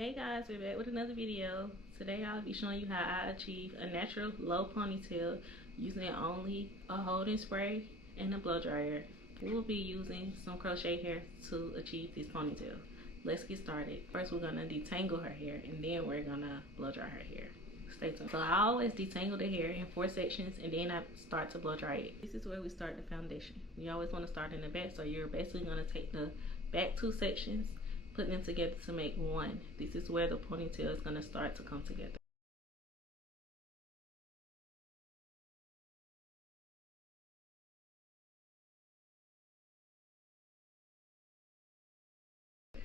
Hey guys, we're back with another video. Today I'll be showing you how I achieve a natural low ponytail using only a holding spray and a blow dryer. We will be using some crochet hair to achieve this ponytail. Let's get started. First we're gonna detangle her hair and then we're gonna blow dry her hair. Stay tuned. So I always detangle the hair in 4 sections and then I start to blow dry it. This is where we start the foundation. We always want to start in the back, so you're basically gonna take the back 2 sections, putting them together to make one. This is where the ponytail is going to start to come together.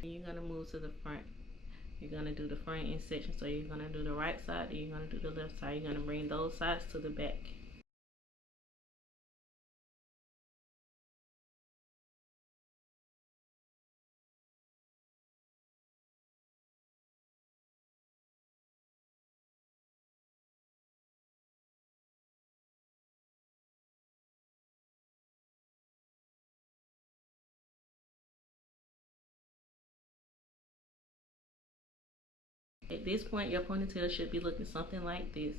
You're going to move to the front. You're going to do the front end section. So you're going to do the right side, and you're going to do the left side. You're going to bring those sides to the back. At this point, your ponytail should be looking something like this.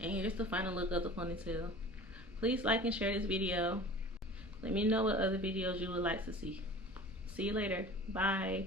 And here's the final look of the ponytail. Please like and share this video. Let me know what other videos you would like to see. See you later. Bye.